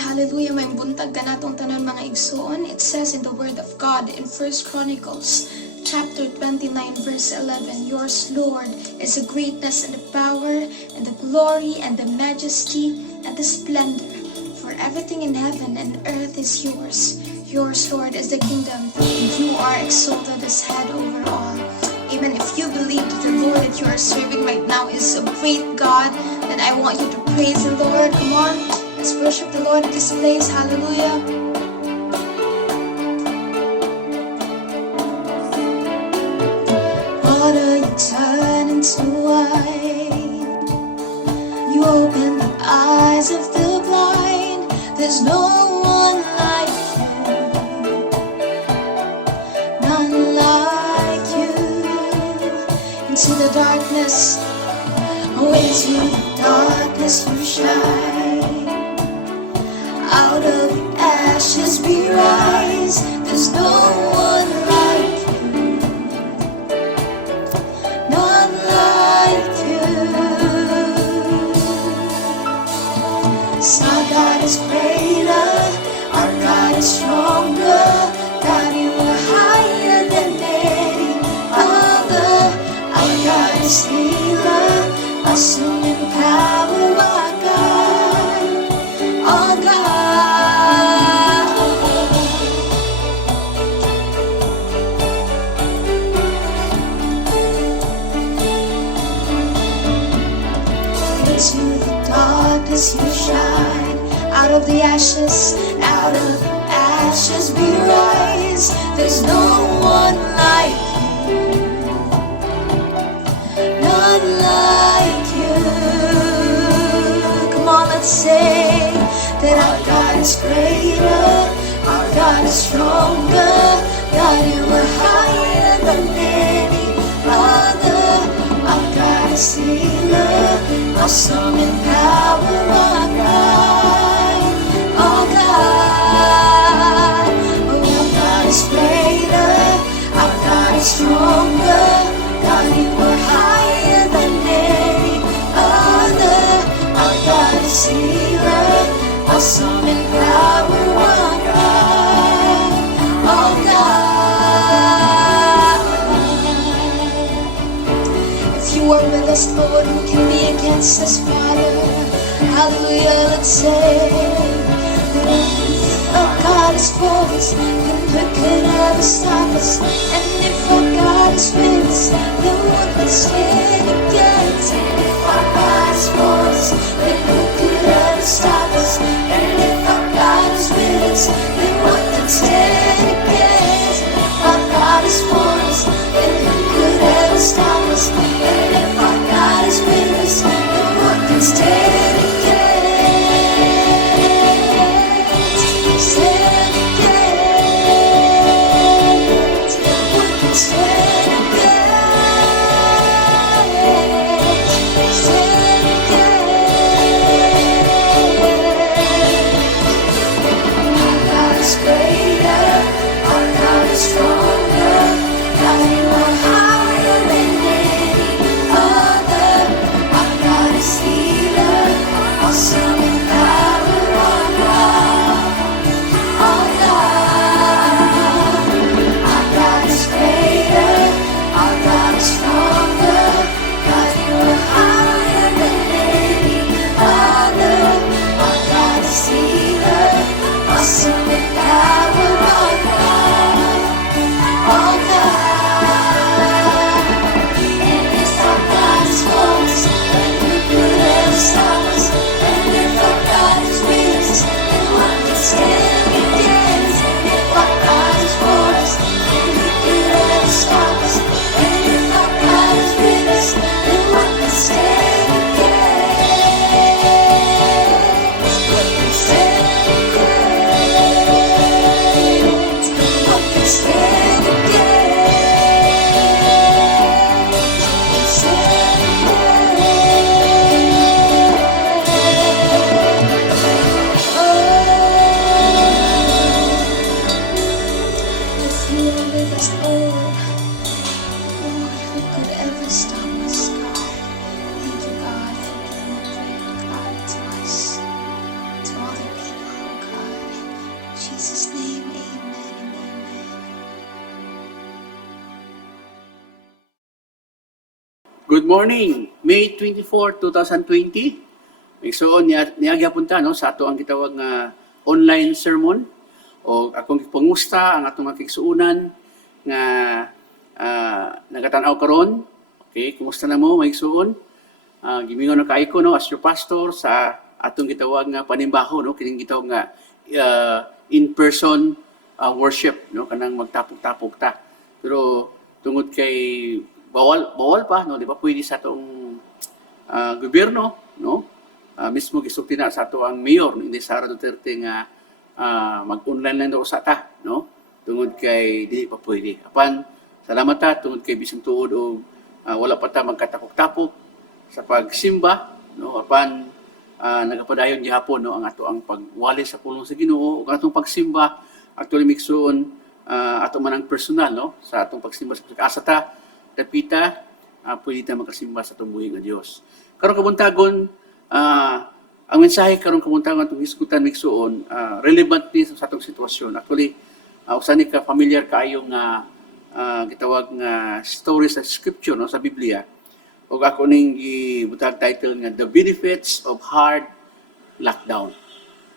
hallelujah, may buntag ka natong tanan mga igsoon. It says in the word of God in 1 Chronicles chapter 29 verse 11, yours, Lord, is the greatness and the power and the glory and the majesty and the splendor. For everything in heaven and earth is yours. Yours, Lord, is the kingdom, and you are exalted as head over all. Amen. If you believe that the Lord that you are serving right now is a great God, then I want you to praise the Lord. Come on, let's worship the Lord in this place. Hallelujah. Water you turn into wine. You open the eyes of the blind. There's no one like you, none like you. Into the darkness, oh, into the darkness you shine. Out of the ashes we rise. There's no one like you, none like you. So our God is greater, our God is stronger. God, you are higher than any other. Our God is healer, awesome in power. Our God, our God. Into the darkness you shine. Out of the ashes, out of the ashes we rise. There's no one like you, none like you. Come on, let's say that our God is greater, our God is stronger. God, you are higher than any other. Our God is healer, awesome in power. Our God, our God. Oh, our God is greater, our God is stronger. God, you are higher than any other. Our God is healer, awesome in power. Our God, our God. If you are with us, Lord, who can be against us, Father? Hallelujah, let's say that if our God is for us, then who could ever stop us? And if our God is with us, then what can stand against? And if our God is for us, then who could ever stop us? And if our God is with us, then what can stand against? And if our God is for us, then who could ever stop us? And if our God is with us, then what can stand against? Stand against? What can stand against? Good morning, May 24, 2020. So, niyagyapon ta no, sa ato ang gitawag nga online sermon o akong pangusta ang atong mga kigsuunan nga nagatanaw karon. Okay, kumusta na mo maigsuon? Gimingon na kay ko no as your pastor sa atong gitawag nga panimbaho no, kining gitawag nga in-person worship no, kanang magtapok-tapok ta. Pero tungod kay bawal pa no, di ba pwede sa atong gobyerno no, mismo gisulti na sa ato ang mayor ni Sara Duterte nga mag-online lang daw sa ta no, tungod kay dili pa pwede. Apan salamat ta tungod kay bising tuod o wala pa ta magkatapok-tapok sa pagsimba no, apan nagapadayon gihapon no ang ato ang pagwali sa pulong sa Ginoo ug atong pagsimba actually mixon ato man ang personal no sa atong pagsimba sa asa ta dapita pwede ta makasimba sa atong buhi nga Dios. Karon kabuntagon ang mensahe karon kabuntagon atong iskutan mixon relevant ni sa atong sitwasyon. Actually usa ni ka familiar kaayo nga gitawag nga story sa scripture no sa Biblia. Ug ako ning gibutang title nga The Benefits of Hard Lockdown.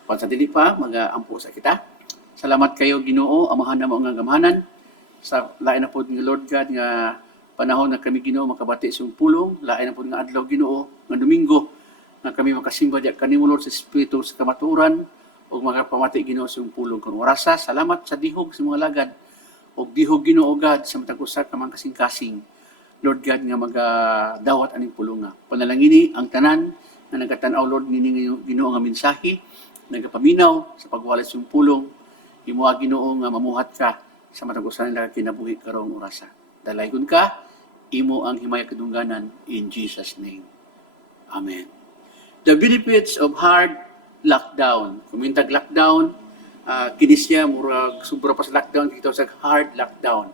Kung sa dili pa mag-ampo sa kita. Salamat kayo Ginoo, amahan na mo nga gamahanan sa lain na pod nga Lord God nga panahon na kami Ginoo makabati sa pulong, lain na pod nga adlaw Ginoo nga Domingo nga kami makasimba diha kanimo Lord sa espiritu sa kamatuoran ug magapamati Ginoo sa pulong kun orasa. Salamat sa dihog sa mga lagad ug dihog Ginoo God sa matag usa ka mga kasing-kasing. Lord God nga magadawat aning pulong nga. Panalangini ang tanan na nagatanaw Lord ngini Ginoo nga mensahe, nagapaminaw sa pagwalis yung pulong, imo Ginoo nga mamuhat ka sa matag usa nga kinabuhi karong orasa. Dalaygon ka, imo ang himaya kadungganan in Jesus name. Amen. The benefits of hard lockdown. Kumintag lockdown, kinisya murag sobra pa sa lockdown dito sa hard lockdown.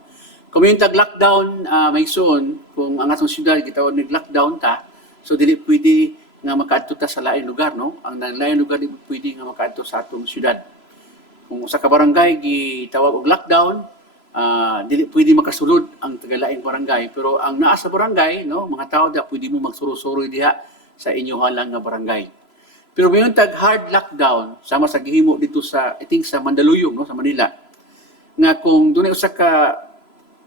Kumintag lockdown may soon kung ang atong syudad gitawag nig lockdown ta, so dili pwede nga makaadto ta sa lain lugar no. Ang lain lugar dili pwede nga makaadto sa atong syudad. Kung usa ka barangay gitawag og lockdown, dili pwede makasulod ang tagalaing barangay, pero ang naa sa barangay no, mga tao da pwede mo magsuro-suroy diha sa inyo halang nga barangay. Pero mayon tag hard lockdown sama sa gihimo dito sa I think sa Mandaluyong no, sa Manila. Nga kung dunay usa ka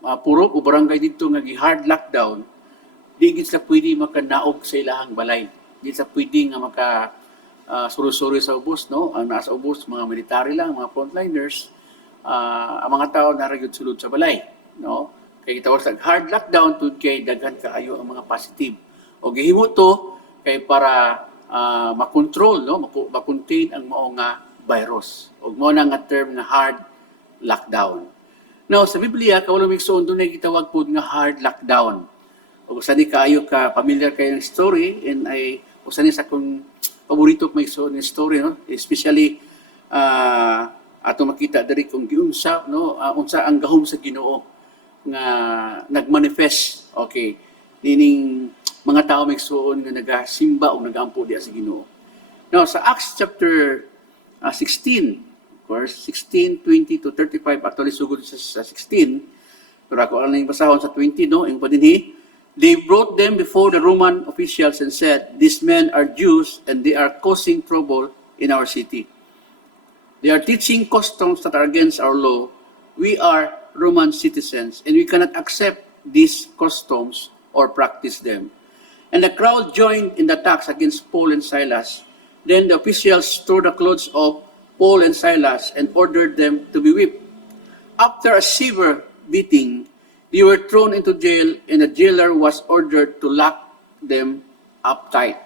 purok o barangay dito nga gi-hard lockdown, di gid sila pwede makanaog sa ilahang balay. Di sila pwede nga maka suru-suru sa ubos, no? Ang nasa ubos, mga military lang, mga frontliners, ang mga tao naragyod sulod sa balay, no? Kay gitawag sa hard lockdown tud kay daghan kaayo ang mga positive. O gihimo to kay para makontrol, no? Makontain ang mao nga virus. Og mao na nga term nga hard lockdown. Now, sa Biblia, kawalo migsoon doon ay gitawag po nga hard lockdown. O usa ni kaayo ka familiar kayo ng story, and ay usa ni sa kong paborito migsoon ng story, no? Especially ato makita diri kung giunsa, no? Unsa ang gahom sa Ginoo nga nagmanifest. Okay. Nining mga tao migsoon nga nagasimba o nagaampo diha sa Ginoo. Now, sa Acts chapter 16, verse 16, 20 to 35, actually sugod sa 16, pero ako lang yung basahon sa 20, no? Yung padinhi, they brought them before the Roman officials and said, these men are Jews and they are causing trouble in our city. They are teaching customs that are against our law. We are Roman citizens and we cannot accept these customs or practice them. And the crowd joined in the attacks against Paul and Silas. Then the officials tore the clothes off Paul and Silas and ordered them to be whipped. After a severe beating, they were thrown into jail and the jailer was ordered to lock them up tight.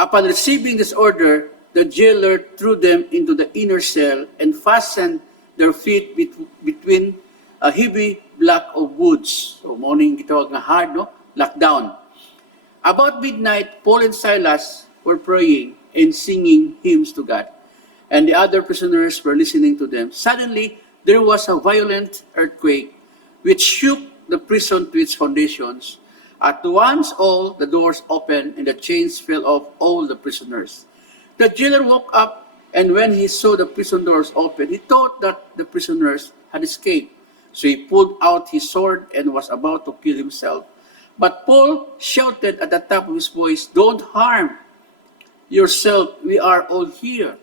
Upon receiving this order, the jailer threw them into the inner cell and fastened their feet between a heavy block of woods. So, morning gitawag nga hard, no? Lockdown. About midnight, Paul and Silas were praying and singing hymns to God, and the other prisoners were listening to them. Suddenly, there was a violent earthquake which shook the prison to its foundations. At once, all the doors opened and the chains fell off all the prisoners. The jailer woke up, and when he saw the prison doors open, he thought that the prisoners had escaped. So he pulled out his sword and was about to kill himself. But Paul shouted at the top of his voice, "Don't harm yourself, we are all here."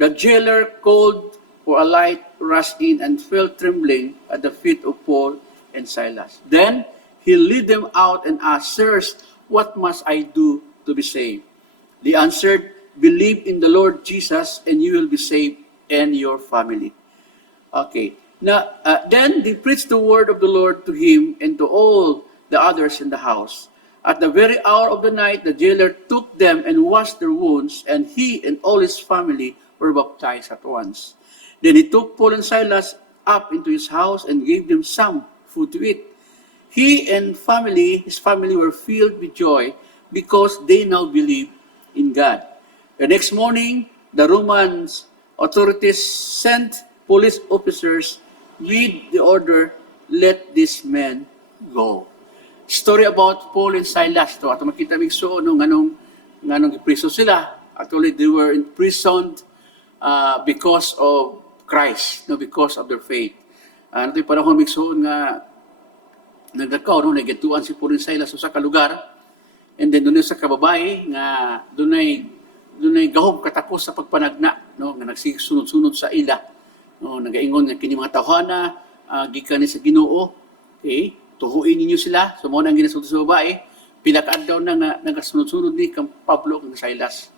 The jailer called for a light, rushed in, and fell trembling at the feet of Paul and Silas. Then he led them out and asked, "Sirs, what must I do to be saved?" They answered, "Believe in the Lord Jesus, and you will be saved and your family." Okay. Now, then they preached the word of the Lord to him and to all the others in the house. At the very hour of the night, the jailer took them and washed their wounds, and he and all his family were baptized at once. Then he took Paul and Silas up into his house and gave them some food to eat. He and his family were filled with joy because they now believed in God. The next morning, the Roman authorities sent police officers with the order, "Let these men go." Story about Paul and Silas. To ato makita migso nung nganong ipriso sila. Actually, they were imprisoned because of Christ, no, because of their faith. Ito yung panahon migso nga nagdakaw, no, nagatuan si Paul and Silas sa kalugar. And then doon sa kababae nga doon ay gahom katapos sa pagpanagna, no, nga nagsisunod-sunod sa ila. No, nagaingon nga kini mga tawhana gikan ni sa Ginoo. Okay? Tuhuin ninyo sila. So mo nang ginasulti sa babae, pila ka adlaw na nga nagasunod-sunod ni kang Pablo kang Silas.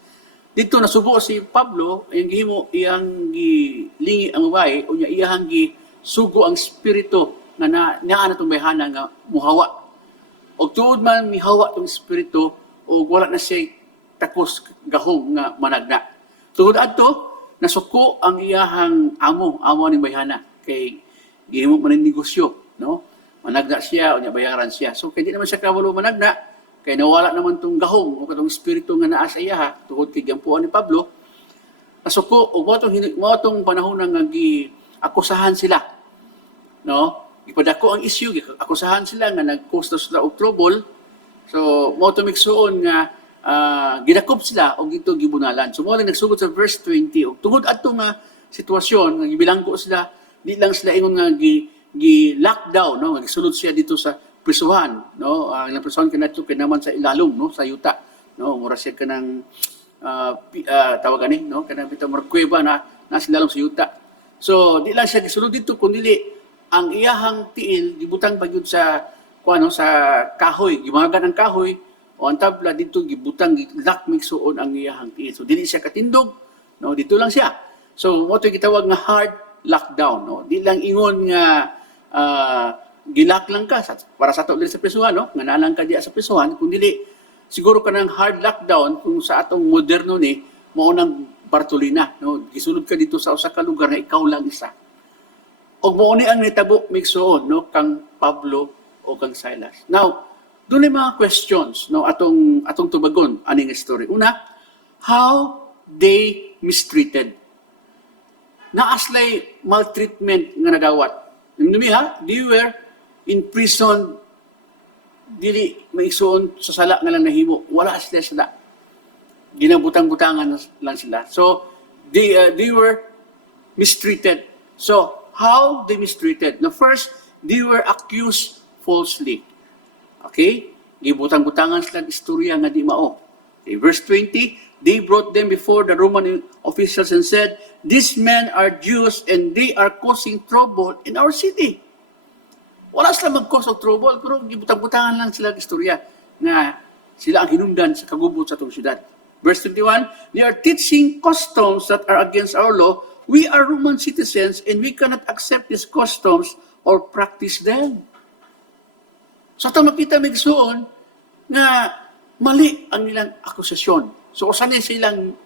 Dito nasubo si Pablo, ang gihimo iyang gilingi ang babae o niya iyang gisugo ang espiritu nga naa tong bayhana nga muhawa. Og tuod man mihawa tong espiritu o wala na siya takos gahom nga managna. Tuod adto nasuko ang iyahang amo ni bayhana kay gihimo man negosyo, no? Managna siya o niya bayaran siya. So kay di naman siya kawalo managna kay nawala naman tong gahom o katong espiritu nga naa sa iya tungod kay giampuan ni Pablo. Nasuko og mo tong panahon nga giakusahan sila, no? Ipadako ang issue, akusahan sila nga nag-cause sila og trouble. So mo to migsuon nga gidakop sila o gito gibunalan. So mo lang nagsugod sa verse 20 og tungod adto nga sitwasyon nga gibilanggo sila, di lang sila ingon nga gi-lockdown, no, gisulod siya dito sa prisuhan, no. Ang prisuhan kanato kay naman sa ilalom, no, sa yuta, no, mura siya kanang tawag ani, no, kanang bitaw kuweba na nasa ilalom sa yuta. So di lang siya gisulod dito kundi ang iyahang tiil gibutang bagyod sa kuano sa kahoy, gimagan ang kahoy o ang tabla dito gibutang gilak migsuon ang iyahang tiil. So dili siya katindog, no, dito lang siya. So mo to gitawag nga hard lockdown, no. Di lang ingon nga gilak lang ka para sa ato dili sa prisuhan, no, nga nalang ka diya sa prisuhan kundi siguro kanang hard lockdown kung sa atong moderno ni mao nang Bartolina, no, gisulod ka dito sa usa ka lugar na ikaw lang isa. Og mao ni ang nitabo migsuon, no, kang Pablo o kang Silas. Now, doon ay mga questions, no, atong tubagon aning story. Una, how they mistreated. Naaslay maltreatment nga nadawat. Nimi ha, they were in prison, dili maigsuon sa sala nga lang nahimo. Wala sila. Ginabutang-butangan lang sila. So, they were mistreated. So, how they mistreated? Now, first, they were accused falsely. Okay? Gibutang-butangan sila ng istorya nga di mao. Okay, verse 20, they brought them before the Roman officials and said, "These men are Jews and they are causing trouble in our city." Wala sila mag-cause of trouble, pero gibutang-butangan lang sila ng istorya na sila ang hinungdan sa kagubot sa itong syudad. Verse 21, they are teaching customs that are against our law. We are Roman citizens and we cannot accept these customs or practice them. So ito makita migsuon na mali ang nilang akusasyon. So usan silang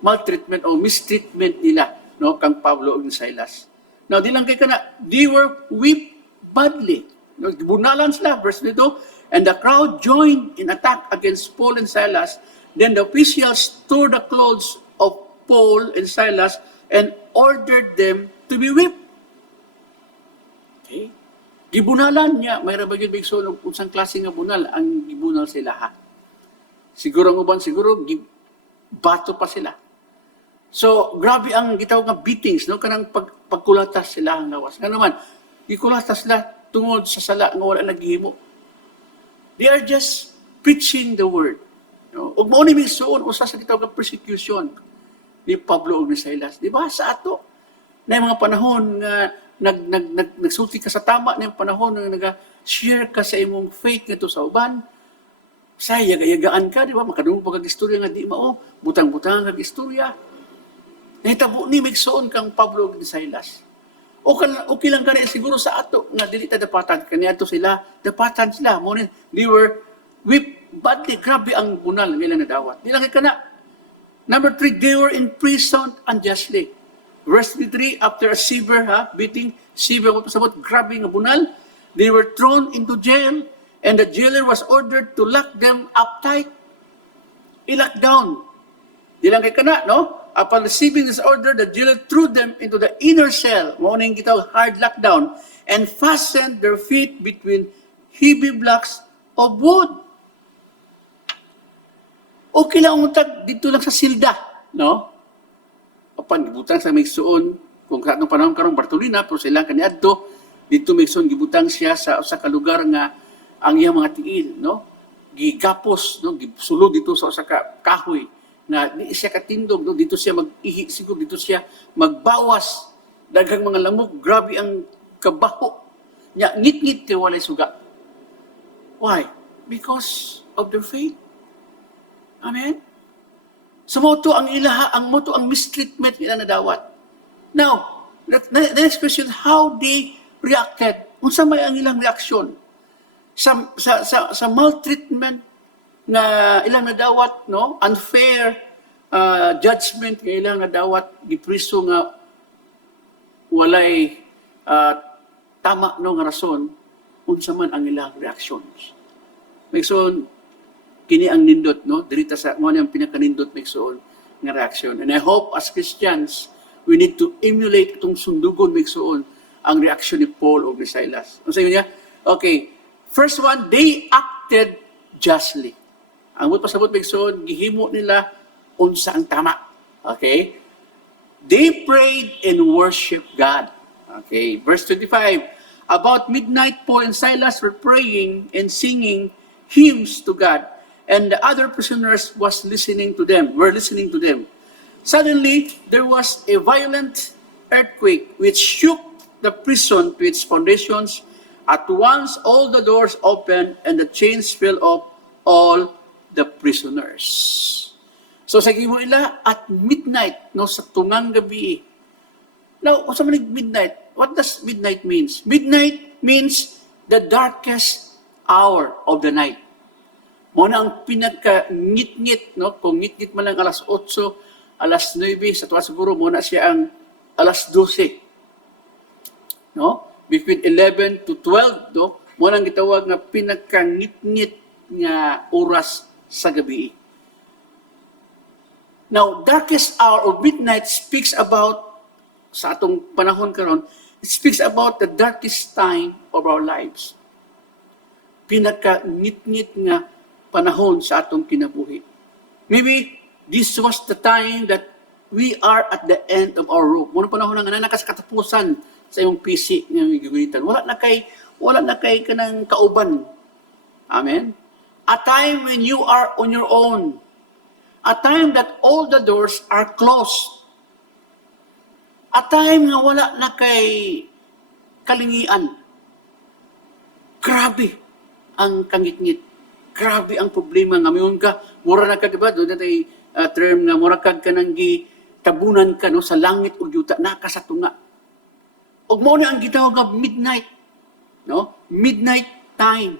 maltreatment o mistreatment nila, no, kang Pablo ug Silas. Now di lang kay kana, they were whipped badly. No, gibunalan sila, verse 2, and the crowd joined in attack against Paul and Silas. Then the officials tore the clothes of Paul and Silas and ordered them to be whipped. Okay? Gibunalan niya, may rabagyod bigso ng unsang klase nga bunal ang gibunal sila ha. Siguro ang uban, siguro bato pa sila. So, grabe ang gitawag nga beatings, no? Kanang pagkulatas sila ang lawas. Nga naman, ikulatas sila tungod sa sala nga wala naghihimo. They are just preaching the word. No? Ug mao ni migsuon usa sa gitawag nga persecution ni Pablo ug ni Silas. Di ba sa ato na mga panahon nga nagsulti ka sa tama na panahon nga naga-share ka sa imong faith ngadto sa uban. Sa yaga-yagaan ka, di ba? Makadungog pa kag istorya nga di mao, butang-butang kag istorya. Nahitabo ni migsuon kang Pablo ug ni Silas. Okay lang kani siguro sa ato nga dili ta dapatan kaniadto sila, dapatan sila. Mo ni they were whipped badly, grabe ang bunal nila nadawat. Di lang kay kana. Number 3, they were imprisoned unjustly. Verse 3, after a severe beating, severe what pasabot, grabe nga bunal, they were thrown into jail and the jailer was ordered to lock them up tight. I-lock down. Di lang kay kana, no? Upon receiving this order, the jailer threw them into the inner cell, mauning gitawag hard lockdown, and fastened their feet between heavy blocks of wood. Okay lang umutag dito lang sa silda, no? Apan gibutang sa migsuon kung sa atong panahon karong Bartolina pero sila kaniadto dito migsuon gibutang siya sa usa ka lugar nga ang iyang mga tiil, no? Gigapos, no? Gisulod dito sa usa ka kahoy na di siya katindog, no? Dito siya mag-ihi, siguro dito siya magbawas. Daghang mga lamok, grabe ang kabaho. Nya ngit-ngit kay walay suga. Why? Because of their faith. Amen? So moto ang ilaha, ang moto ang mistreatment nila nadawat. Now, the next question, how they reacted? Unsa may ang ilang reaksyon sa maltreatment nga ilang nadawat, no? Unfair judgment nga ilang nadawat gipriso nga walay tama no nga rason, unsa man ang ilang reactions. Megson kini ang nindot, no? Dirita sa mo ang pinakanindot migsuon nga reaction. And I hope as Christians, we need to emulate itong sundugon migsuon ang reaction ni Paul o ni Silas. Ano sa niya? Okay. First one, they acted justly. Ang mo pasabot migsuon, gihimo nila unsa ang tama. Okay? They prayed and worshiped God. Okay. Verse 25. About midnight, Paul and Silas were praying and singing hymns to God. And the other prisoners were listening to them. Suddenly, there was a violent earthquake which shook the prison to its foundations. At once, all the doors opened and the chains fell off all the prisoners. So, sa gimo ila, at midnight, no, sa tungang gabi. Now, sa midnight, what does midnight means? Midnight means the darkest hour of the night. Muna ang pinagka-ngit-ngit, no? Kung ngit-ngit man lang alas 8, alas 9, sa tuwa siguro muna siya ang alas 12. No? Between 11 to 12, no? Muna ang gitawag nga pinagka-ngit-ngit nga oras sa gabi. Now, darkest hour of midnight speaks about, sa atong panahon karon, it speaks about the darkest time of our lives. Pinagka-ngit-ngit nga panahon sa atong kinabuhi. Maybe this was the time that we are at the end of our rope. Muna panahon nga nakas katapusan sa imong PC nga gigunitan. Wala na kay kanang kauban. Amen. A time when you are on your own. A time that all the doors are closed. A time nga wala na kay kalingian. Grabe ang kangit-ngit. Grabe ang problema nga mayon ka, mura na ka, diba? Doon natin term nga, mura ka nang tabunan ka no, sa langit o yuta, nakasatunga. O mo na ang gitawag nga midnight. No? Midnight time.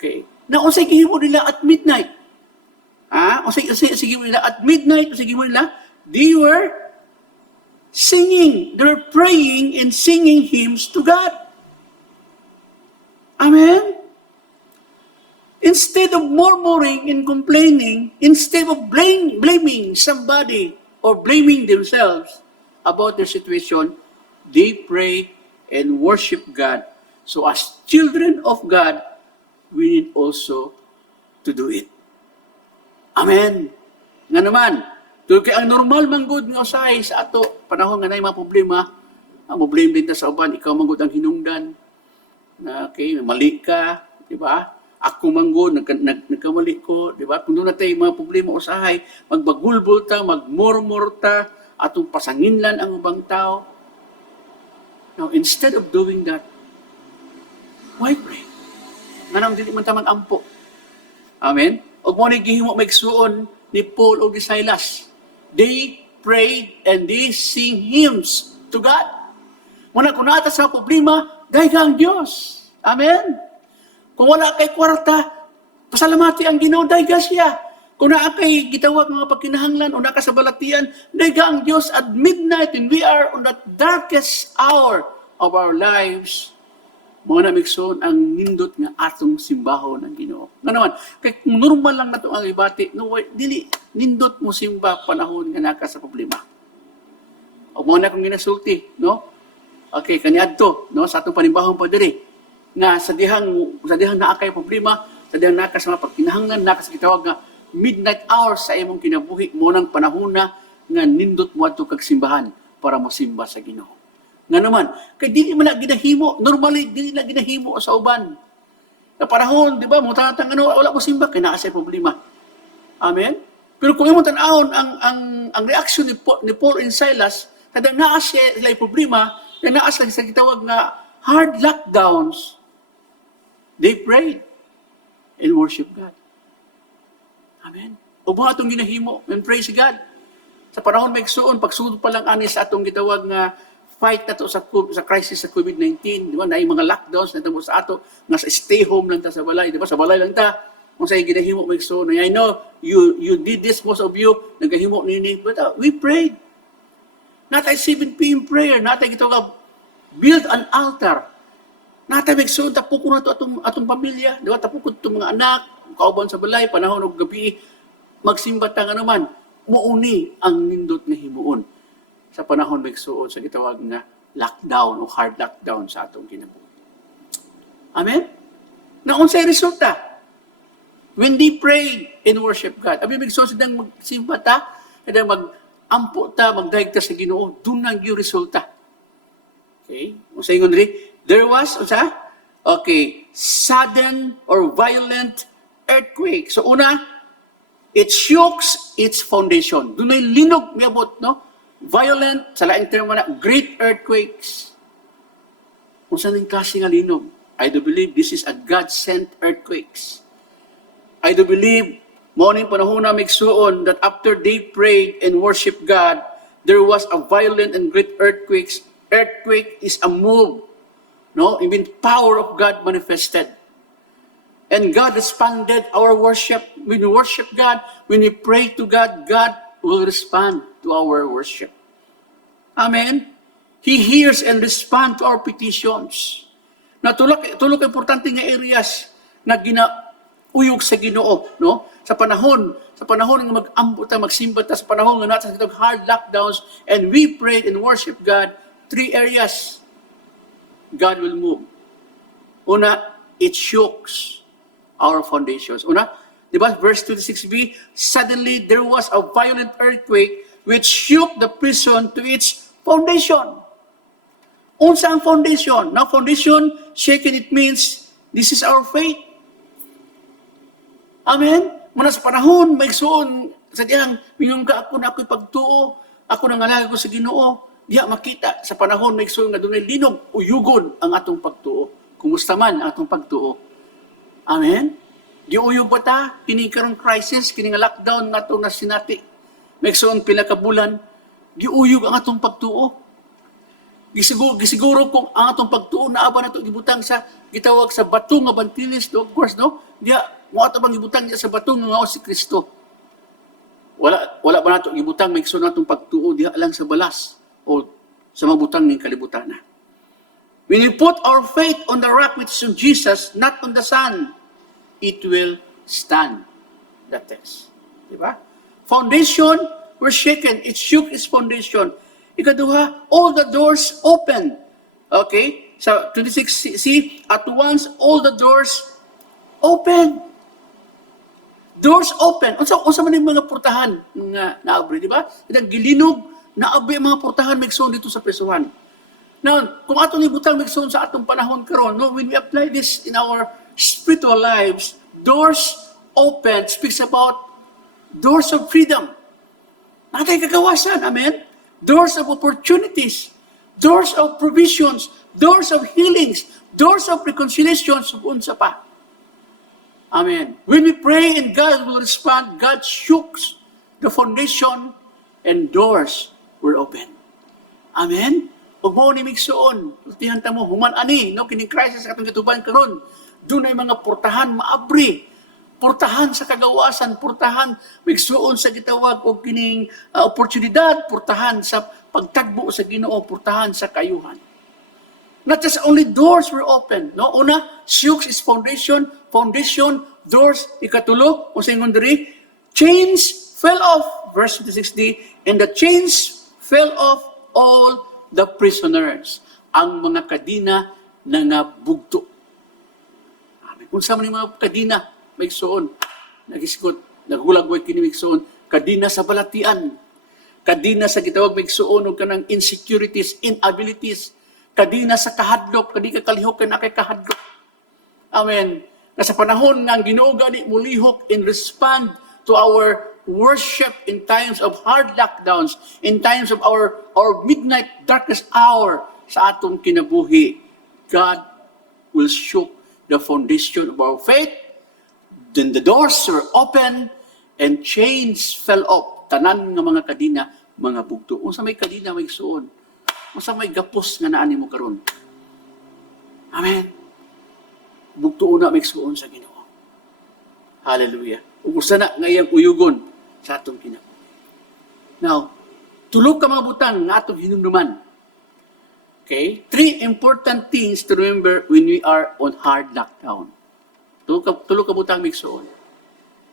Okay. Na o sige mo nila at midnight. O sige mo nila at midnight, o sige mo nila, they were singing. They were praying and singing hymns to God. Amen? Instead of murmuring and complaining, instead of blaming somebody or blaming themselves about their situation, they pray and worship God. So as children of God, we need also to do it. Amen. Nga naman, kaya ang normal manggod nga usay sa ato, panahon nga na yung mga problema, ang blame din ta sa uban, ikaw manggod ang hinungdan, na okay, mali ka, di ba? ako manggo, nagkamali ko, di ba? Kung doon natin mga problema usahay, magbagulbol ta, magmurmur ta, atong pasanginlan ang ubang tao. Now, instead of doing that, why pray? Nga nang dili man ta mag-ampo. Amen? O mo ni gihimo maigsuon ni Paul o ni Silas. They prayed and they sing hymns to God. Muna kung nata sa problema, dahil ang Diyos. Amen? Kung wala kay kwarta, pasalamati ang Ginoo, dahil siya. Kung naa kay gitawag mga pagkinahanglan o naka sa balatian, dahil ang Diyos at midnight when we are on that darkest hour of our lives, mga namigsoon ang nindot nga atong simbahon ng Ginoo. Nga naman, kay normal lang na ito ang ibati, no, dili, nindot mo simba panahon nga naka sa problema. O mga na kong ginasulti, no? Okay, kaniadto, no, sa atong panimbahon pa diri, nga sa dihang naakay problema, sa dihang naka sa mga pagkinahanglan, naka sa gitawag nga midnight hour sa imong kinabuhi, mo ng panahon na nga nindot mo ato kag simbahan para mosimba sa Ginoo. Nga naman, kay dili man na ginahimo, normally dili na ginahimo sa uban. Sa panahon, di ba, mo tatang ano, wala mo simba kay naa sa problema. Amen. Pero kung imong tan-awon ang reaction ni Paul and Silas, kada naa siya sila problema, na naa sa gitawag nga hard lockdowns, they prayed and worship God. Amen. O ba atong ginahimo and praise God. Sa panahon may igsuon, pagsugod pa lang ani sa atong gitawag nga fight na to sa crisis sa COVID-19, di ba? Na yung mga lockdowns na tamo sa ato, nga sa stay home lang ta sa balay, di ba? Sa balay lang ta. Kung sa'yo ginahimo may igsuon, I know you did this, most of you, nagahimo nini, but we prayed. Natay 7 p.m. prayer, natay gitawag build an altar. Natay may igsuon, tapukon na to atong pamilya, di ba? Tapukon itong mga anak, kauban sa balay, panahon o gabi, magsimba ta nga naman, muuni ang nindot na himuon sa panahon may igsuon sa gitawag nga lockdown o hard lockdown sa atong kinabuhi. Amen? Na unsay resulta? When they prayed and worship God, abi may igsuon silang magsimba ta, kada mag-ampo ta, magdaig ta sa Ginoo, doon ang yung resulta. Okay? Unsay ingon ri? There was, sudden or violent earthquake. So una, it shakes its foundation. Doon ay linog miabot, no? Violent, sa laing termo na, great earthquakes. Kung saan yung klase nga linog? I do believe this is a God-sent earthquakes. I do believe, morning panahon na migsuon, that after they prayed and worshiped God, there was a violent and great earthquakes. Earthquake is a move, no? Even power of God manifested. And God responded our worship. When we worship God, when we pray to God, God will respond to our worship. Amen? He hears and responds to our petitions. Na tulok importante nga areas na ginauyog sa Ginoo, no? Sa panahon nga mag-ambo ta, magsimba ta, sa panahon nga nasa kitag hard lockdowns, and we prayed and worship God, 3 areas God will move. Una, it shakes our foundations. Una, di ba, verse 26b, suddenly there was a violent earthquake which shook the prison to its foundation. Unsa ang foundation? Now, foundation, shaken, it means this is our faith. Amen? Muna sa panahon, may igsoon, sa diyang, minung ka ako na ako'y pagtuo, ako nangalaga ko sa Ginoo, diya makita, sa panahon, may igsoon nga doon ay linog, uyugon ang atong pagtuo. Kumusta man ang atong pagtuo. Amen? Di uyog ba ta? Kini karong crisis, kini nga lockdown nga ito na sinati. May igsoon pila ka bulan, di uyog ang atong pagtuo. Gisiguro kung ang atong pagtuo na aba na ito gibutang sa gitawag sa bato nga bantilis, no? Of course, no? Diya, mo ato bang gibutang niya sa bato nga si Kristo. Wala ba na ito gibutang may igsoon natong pagtuo diya lang sa balas o sa mabutang ng kalibutan na. When we put our faith on the rock which is on Jesus, not on the sun, it will stand. The text. Diba? Foundation were shaken. It shook its foundation. Ikaduha, all the doors open. Okay? So, 26, see, at once, all the doors open. Doors open. Unsa man yung mga portahan nga naabri, di ba? Itang gilinog, naabri ang mga portahan migsoon dito sa presuhan. Now, kung atong ibutang migsoon sa atong panahon karon, no, when we apply this in our spiritual lives, doors open speaks about doors of freedom. Natay kagawasan, amen? Doors of opportunities, doors of provisions, doors of healings, doors of reconciliations, unsa pa. Amen. When we pray and God will respond, God shook the foundation and doors were open. Amen? Huwag mo ni migsoon. Tihan ta mo, human ani, no? Kining crisis sa katong gituban karon. Doon ay mga portahan maabri. Portahan sa kagawasan, portahan migsuon sa gitawag o kining oportunidad, portahan sa pagtagbo sa Ginoo, portahan sa kayuhan. Not just only doors were open, no? Una, shooks is foundation, doors, ikatulo, o sa ingon diri, chains fell off, verse 60, and the chains fell off all the prisoners. Ang mga kadina na nabugto. Kung sa mga kadina, may igsoon, nagisgot, nagulagway kini igsoon, kadina sa balatian, kadina sa gitawag may igsoon, o kanang insecurities, inabilities, kadina sa kahadlok, kadi ka kalihok ka na kay kahadlok. Amen. Na sa panahon nga ang Ginoo gani mulihok in respond to our worship in times of hard lockdowns, in times of our midnight darkest hour sa atong kinabuhi, God will shook the foundation of our faith. Then the doors were open and chains fell off. Tanan nga mga kadina, mga bugto. Kung sa may kadina, may suon. Kung sa may gapos nga naani mo karon. Amen. Bugto una may suon sa Ginoo. Hallelujah. Kung gusto na ngayang uyugon sa atong kinabuhi. Now, tulog ka mga butang nga atong hinumduman. Okay? 3 important things to remember when we are on hard lockdown. Tulog ka butang migsoon.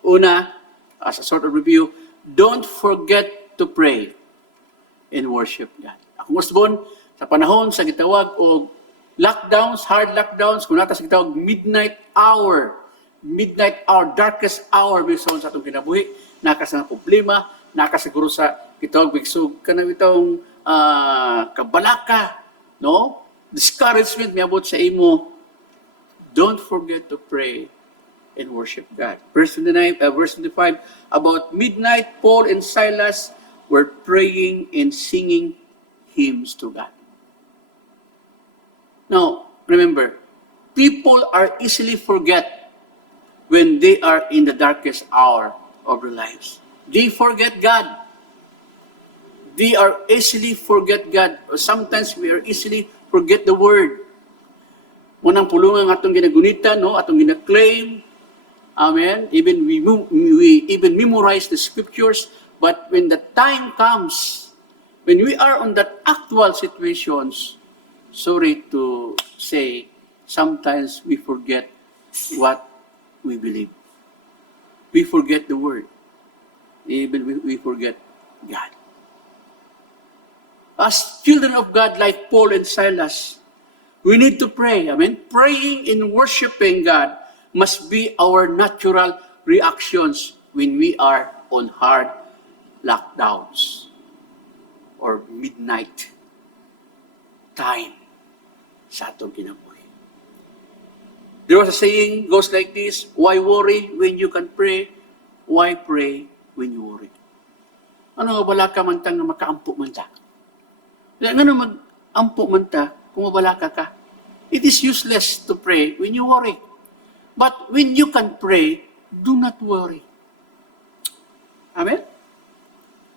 Una, as a sort of review, don't forget to pray and worship God. Ako gustbon, sa panahon sa gitawag o lockdowns, hard lockdowns, kung nata sa gitawag midnight hour, darkest hour, migsoon sa atong kinabuhi, nakasa ng problema, nakasiguro sa gitawag bigsug ka na itong kabalaka, no? Discouragement, miabot sa imo. Don't forget to pray and worship God. Verse 25, about midnight, Paul and Silas were praying and singing hymns to God. Now, remember, people are easily forget when they are in the darkest hour of their lives. They forget God. They are easily forget God. Or sometimes we are easily forget the Word. Munang pulungan atong ginagunita, no? Atong gina-claim. Amen. Even we even memorize the scriptures, but when the time comes, when we are on that actual situations, sorry to say, sometimes we forget what we believe. We forget the word. Even we forget God. As children of God, like Paul and Silas, we need to pray. Amen. Praying and worshiping God must be our natural reactions when we are on hard lockdowns or midnight time sa atong kinabuhi. There was a saying, goes like this, why worry when you can pray? Why pray when you worry? Ano nga bala ka man tang makaampo man ta? Ano mag-ampo man ta kung mabalaka ka? It is useless to pray when you worry. But when you can pray, do not worry. Amen?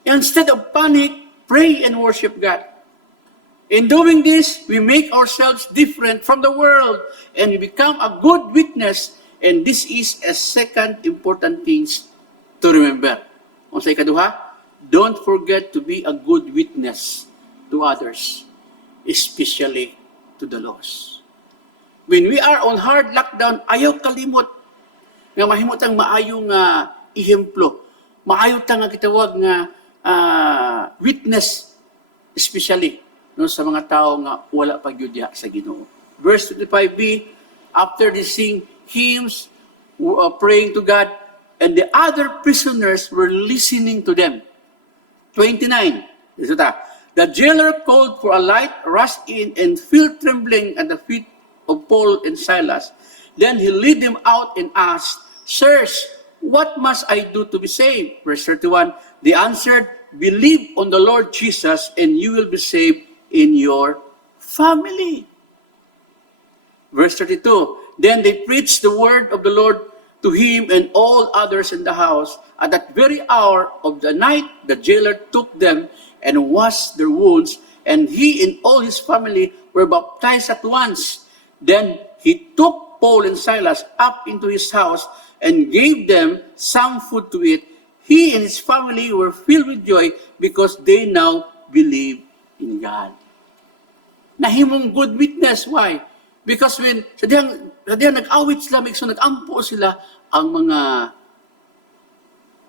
Instead of panic, pray and worship God. In doing this, we make ourselves different from the world and we become a good witness. And this is a second important thing to remember. Kung sa ikaduha, don't forget to be a good witness to others, especially to the lost. When we are on hard lockdown, ayaw kalimot nga mahimot ang maayong ihemplo. Maayo ta nga gitawag nga witness, especially no, sa mga tao nga wala pa gyud sa Ginoo. Verse 25b, after they sing hymns, praying to God, and the other prisoners were listening to them. 29, the jailer called for a light, rushed in, and fell trembling at the feet of Paul and Silas. Then he led them out and asked, Sirs, what must I do to be saved? Verse 31, they answered, believe on the Lord Jesus and you will be saved in your family. Verse 32, then they preached the word of the Lord to him and all others in the house. At that very hour of the night, the jailer took them and washed their wounds, and he and all his family were baptized at once. Then he took Paul and Silas up into his house and gave them some food to eat. He and his family were filled with joy because they now believe in God. Nahimong good witness. Why? Because when sa diyang nag-awit sila, nag-ampo sila, ang mga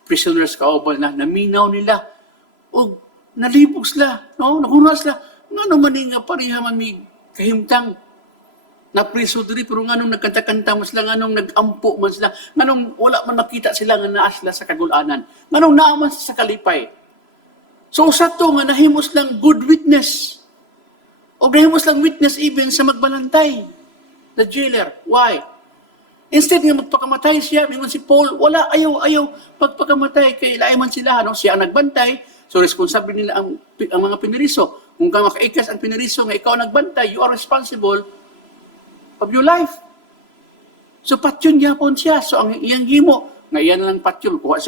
prisoners kaobal na naminaw nila o nalibog sila, no? Nakuna sila, nga naman nga pariha man may kahimtang na priso diri, pero nga nung nagkanta-kanta man sila, nga nung nag-ampo man sila, nga nung wala man nakita sila nga naa sila sa kagulanan, nga nung naaman sa kalipay. So sa to nga nahimos lang good witness, o nahimos lang witness even sa magbalantay, the jailer. Why? Instead nga magpakamatay siya, mingon si Paul, wala, ayaw, pagpakamatay, kay laiman sila, no? Siya ang nagbantay, so responsible nila ang mga piniriso. Kung ka makaikas ang piniriso, nga ikaw nagbantay, you are responsible of your life. So patyon yapon siya, so ang iyang himo, nga iyan lang patyon, kuha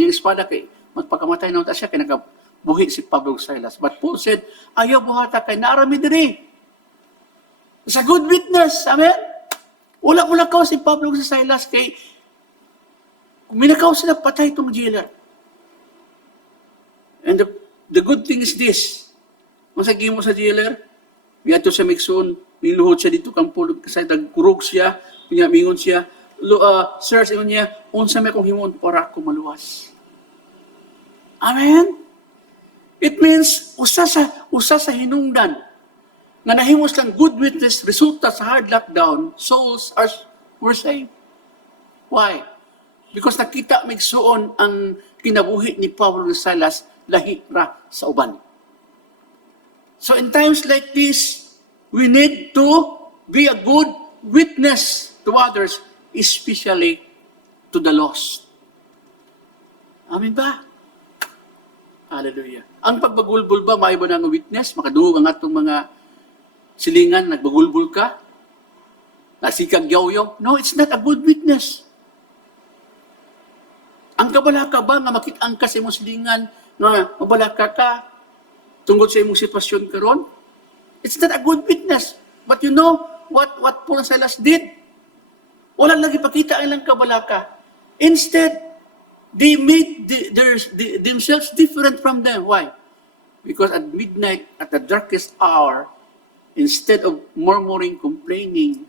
yung espada, kay magpakamatay na siya, kay nakabuhi si Pablo Silas. But Paul said, ayaw buhata kay naarami diri. It's a good witness, amen? Wala ka si Pablo sa Silas kay minakaw sila, patay itong jailer. And the good thing is this, masagi mo sa jailer, miyato siya miksoon, miluhod siya dito kang pulo, kasi nagkurog siya, mingon siya, Sir, ingon niya, unsa may kong himon para ako maluwas. Amen? It means, usa sa hinungdan, nga nahimos lang good witness, resulta sa hard lockdown, souls were saved. Why? Because nakita migsuon ang kinabuhi ni Pablo de Silas, lahi ra sa uban. So in times like this, we need to be a good witness to others, especially to the lost. Amen ba? Hallelujah. Ang pagbagulbul ba, maiba na ng witness, makadungog ang atong mga silingan, nagbagulbul ka, nasikag yaw-yaw. No, it's not a good witness. Ang kabalaka ba nga makitang ka sa imong silingan, nga mabalaka ka, tungkol sa imong sitwasyon karon? It's not a good witness. But you know what Paul and Silas did? Wala lagi pakita ang ilang kabalaka. Instead, they made themselves different from them. Why? Because at midnight, at the darkest hour, instead of murmuring, complaining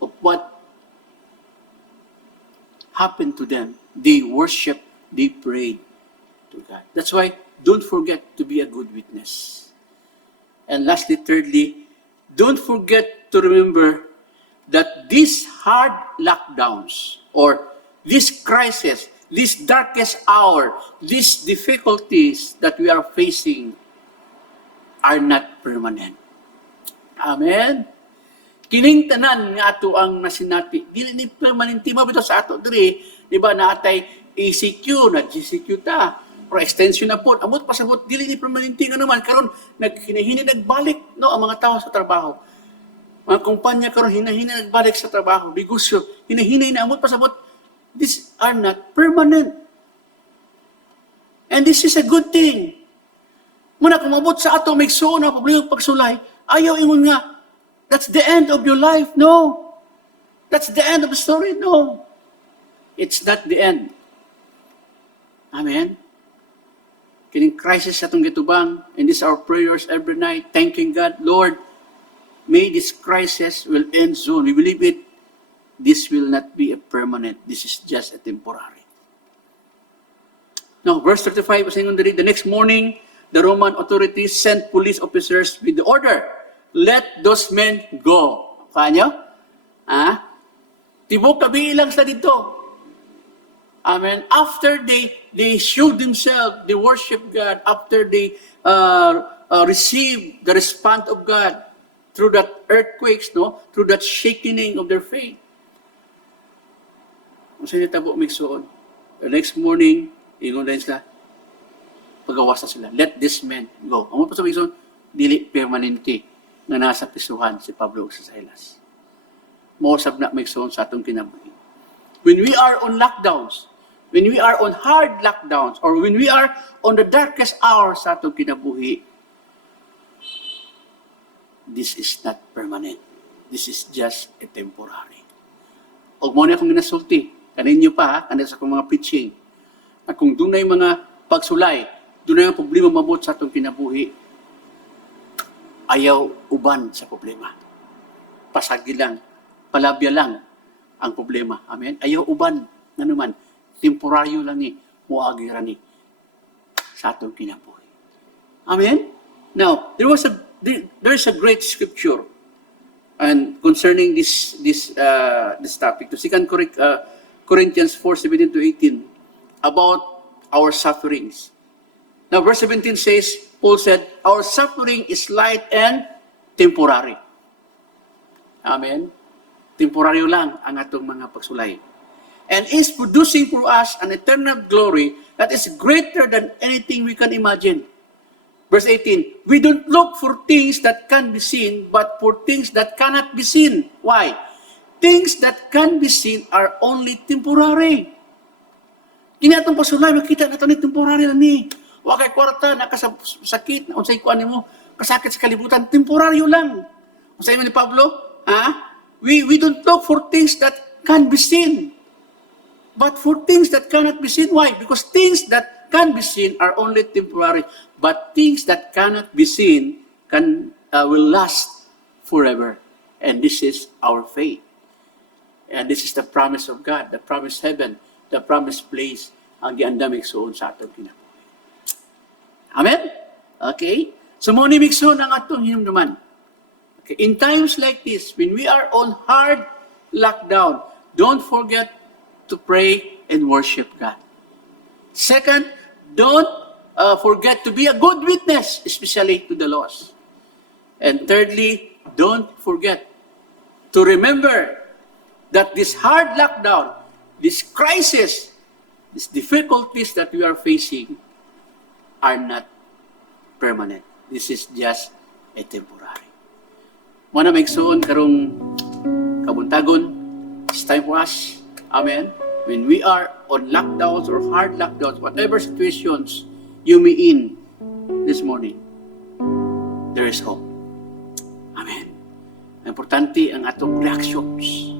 of what happened to them, they worshiped, they prayed to God. That's why, don't forget to be a good witness. And lastly, thirdly, don't forget to remember that these hard lockdowns, or this crisis, this darkest hour, these difficulties that we are facing are not permanent. Amen? Kining tanan nga ato ang nasinati, dili ni permanente mo bitaw sa ato diri, di ba, naatay ECQ, na GCQ ta, or extension na po, amot pasabot, dili ni permanente nga naman, karon hinahinay nagbalik, no, ang mga tao sa trabaho. Mga kumpanya karon hinahinay nagbalik sa trabaho, bigusyo, hinahinay na amot pasabot, these are not permanent. And this is a good thing. Muna kung mabot sa ato, may so na problema pagsulay, ayaw ingon nga, that's the end of your life. No. That's the end of the story. No. It's not the end. Amen? Kining crisis sa itong gitubang, and this is our prayers every night, thanking God, Lord, may this crisis will end soon. We believe it. This will not be a permanent. This is just a temporary. Now, verse 35, the next morning, the Roman authorities sent police officers with the order, let those men go. Kanyo? Tibok kabilang sa dito. Amen. After they showed themselves, they worship God, after they receive the response of God, through that earthquakes, no, through that shaking of their faith. Kung sa'yo tabo migsoon, the next morning, ingon din sila, pagawas na sila, let this man go. Ang pa sa migsoon, dili permanente na nasa pisuhan si Pablo ug si Silas. Mausab na migsoon sa atong kinabuhi. When we are on lockdowns, when we are on hard lockdowns, or when we are on the darkest hour sa atong kinabuhi, this is not permanent. This is just a temporary. O mo na akong ginasulti, kaninyo pa ha, kanina sa akong mga preaching, na kung dunay mga pagsulay, dunay mga problema mabot sa atong kinabuhi, ayaw uban sa problema. Pasagi lang, palabya lang ang problema. Amen? Ayaw uban, nga naman, temporaryo lang ni, muagi ra ni sa atong kinabuhi. Amen? Now, there's a great scripture and concerning this topic, to 2 Corinthians 4:17-18, about our sufferings. Now, verse 17 says, Paul said, our suffering is light and temporary. Amen? Temporaryo lang ang atong mga pagsulay. And is producing for us an eternal glory that is greater than anything we can imagine. Verse 18, we don't look for things that can be seen, but for things that cannot be seen. Why? Things that can be seen are only temporary. Kini atong pasulay, makita nato ni temporary na ni. Wa kay kwarta, nakasakit, unsay kuan nimo, kasakit sa kalibutan, temporaryo lang. Unsay man ni Pablo, we don't look for things that can be seen, but for things that cannot be seen. Why? Because things that can be seen are only temporary, but things that cannot be seen will last forever. And this is our faith. And this is the promise of God, the promised heaven, the promised place, ang giandamig suon sa atong kinabuhi. Amen? Okay? So, mo ni migsoon ang atong hinumduman. Okay? In times like this, when we are on hard lockdown, don't forget to pray and worship God. Second, don't forget to be a good witness, especially to the lost. And thirdly, don't forget to remember that this hard lockdown, this crisis, these difficulties that we are facing are not permanent. This is just a temporary. Muna maigsoon karong kabuntagon, it's time for us. Amen. When we are on lockdowns or hard lockdowns, whatever situations you may in this morning, there is hope. Amen. Importante ang atong reactions.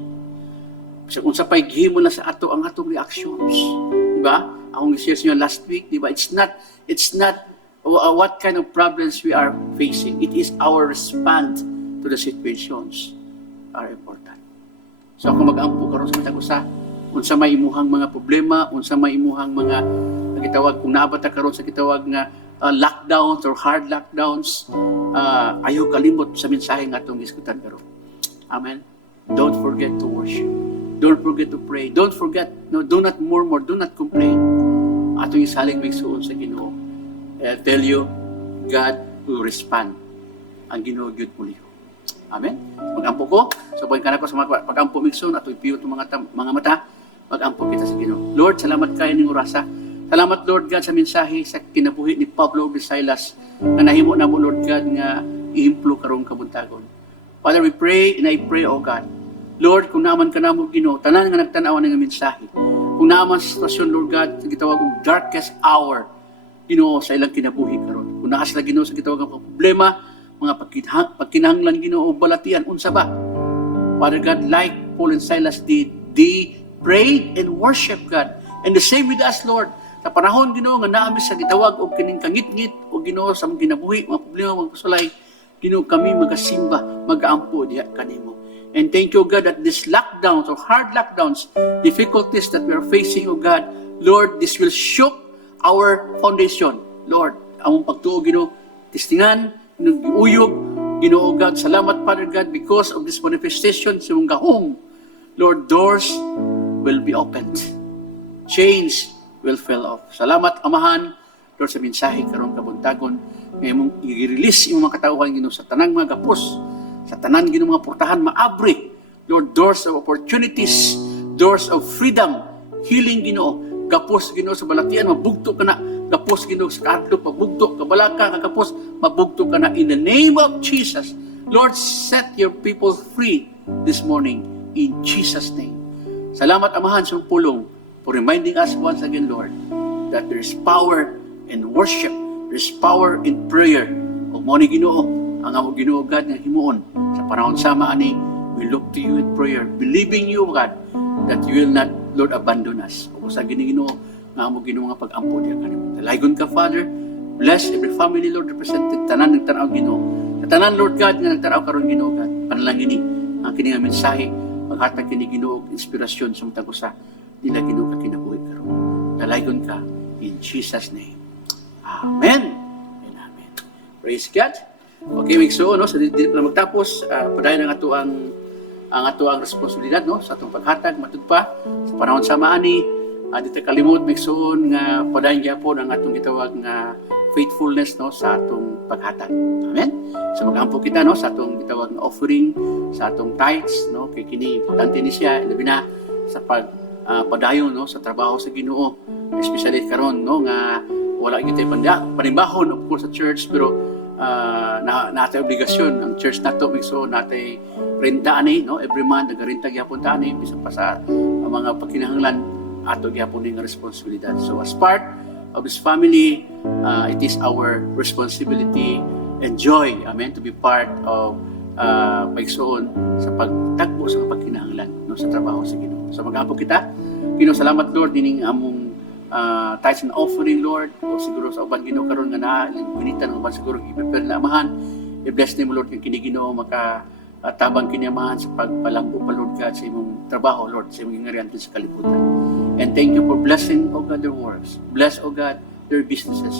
So, kung sa pa'y gihimo na sa ato ang atong reactions. Diba? Akong i-share sa inyo last week, diba? It's not what kind of problems we are facing. It is our response to the situations are important. So, ako mag-ampo karon sa matag usa, unsa may imuhang mga problema, unsa may imuhang mga gitawag, kung naabata karon sa gitawag nga lockdowns or hard lockdowns, ayaw kalimot sa mensahe nga atong diskutan karon. Amen. Don't forget to worship. Don't forget to pray. Don't forget, do not murmur, do not complain. Atong isaling migsuon sa Ginoo. I tell you, God will respond. Ang Ginoo gyud muli. Amen. Mag-ampo ko. Subayin ka na ko sa mga pag-ampo migsuon ato ipiyot ng mga mata. Mag-ampo kita sa Ginoo. Lord, salamat kayo ning orasa. Salamat, Lord God, sa mensahe sa kinabuhi ni Pablo ug Silas na nahimo na mo, Lord God, nga ihimplo karong kabuntagon. Father, we pray and I pray, O God, Lord, kung naman ka na mo, Ginoo, tanan nga nagtanaw ng mensahe. Kung naman sa sitwasyon, Lord God, sa gitawag ng darkest hour, Ginoo, sa ilang kinabuhi karon. Kung nakas na, Ginoo, sa gitawag ng problema, mga pagkinahanglan, Ginoo, o balatian, unsa ba? Father God, like Paul and Silas did, they prayed and worshiped God. And the same with us, Lord. Sa panahon, Ginoo, nga naami sa gitawag o kining kangit-ngit o Ginoo sa mga kinabuhi, mga problema, mga kasulay, Ginoo, kami magasimba, mag-aampo diha kanimo. And thank you, God, that these lockdowns or hard lockdowns, difficulties that we are facing, O God, Lord, this will shook our foundation. Lord, among pagtuo, Ginoo, tistingan, uyog, Ginoo, God, salamat, Father God, because of this manifestation sa mong gahom, Lord, doors will be opened. Chains will fall off. Salamat, Amahan, Lord, sa mensahe karong kabuntagon, ngayong i-release yung mga katauhan, Ginoo, sa tanang mga gapos, sa sa tanan Ginoo mga portahan maabri, Lord, doors of opportunities, doors of freedom, healing Ginoo, gapos Ginoo sa balatian mabugto ka na, gapos Ginoo sa katlop mabugto, kabalaka kakapos mabugto ka na in the name of Jesus. Lord, set your people free this morning in Jesus' name. Salamat Amahan sa pulong for reminding us once again, Lord, that there is power in worship, there is power in prayer. O mo ni Ginoo, ang amo Ginoo God nga himuon sa panahon sama ani, we look to you in prayer, believing you, God, that you will not, Lord, abandon us. O sa Ginoo nga amo Ginoo nga pag-ampo diya kanimo. Dalaygon ka, Father. Bless every family, Lord, represented tanan ng tanaw Ginoo. Sa tanan, Lord God, nga nagtanaw karon Ginoo God. Panalangin ni ang kini nga mensahe, maghatag kini Ginoo inspirasyon sa matag usa nila Ginoo ka kinabuhi karon. Dalaygon ka in Jesus name. Amen. And amen. Praise God. Okay, migsuon no, so dili na magtapos, padayon ang ato ang responsibilidad no sa atong paghatag matud pa sa panahon sama ani. Dito kalimot migsuon nga padayon gyapon ang atong gitawag nga faithfulness no sa atong paghatag. Amen. So magampo kita no sa atong gitawag nga offering, sa atong tithes no, kay kini importante ni siya labi na sa padayon no sa trabaho sa Ginoo, especially karon no nga wala gyud tay panimbahon of course sa church, pero natay obligasyon ang church nato migsuon natay renta ani no, every month nagarenta gyapon ta ani bisan pa sa mga pagkinahanglan ato gyapon ning responsibilidad. So as part of this family, it is our responsibility and joy, amen, to be part of paigsoon sa pagtagbo sa pagkinahanglan no sa trabaho sa Ginoo. So mag-ampo kita. Ginoo, salamat Lord dining among tithes and offering, Lord. O siguro sa uban Ginoo karon nga naa gunitan ng uban siguro i-prepare na Amahan. I-bless nimo Lord kay kini Ginoo tabang kini Amahan sa pagpalangko pa Lord God sa imong trabaho, Lord, sa imong ingarian sa kalibutan. And thank you for blessing, O God, their works. Bless, O God, their businesses.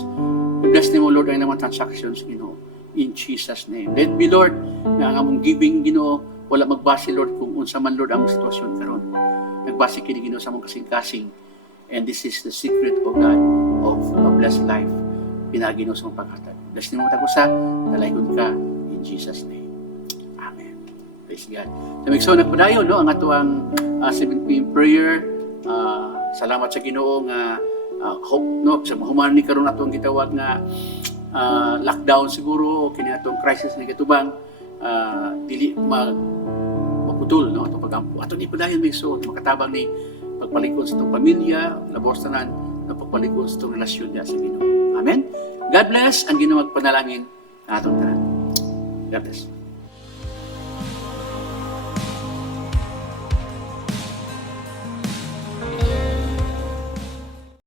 Bless nimo Lord ang mga transactions, Ginoo, in Jesus' name. Let me, Lord, na ang among giving, Ginoo, wala magbase, Lord, kung unsa man, Lord, ang sitwasyon karon. Nagbase kini Ginoo sa among kasing-kasing. And this is the secret, O God, of a blessed life. Pinagino sa mong paghatag. Bless nimo matag usa, dalaygon ka in Jesus' name. Amen. Praise God. So, migso na padayon, no, ang atuang 7 p.m. prayer. Salamat sa Ginoo nga hope no sa mahuman ni karon atong gitawag nga lockdown siguro o kini atong crisis nga gitubang dili maputol no atong pagampo ato ni padayon migsuon makatabang ni pagpalikod sa atong pamilya labos tanan na pagpalikod sa atong relasyon diha sa Ginoo. Amen. God bless ang Ginoo magpanalangin atong tanan. God bless.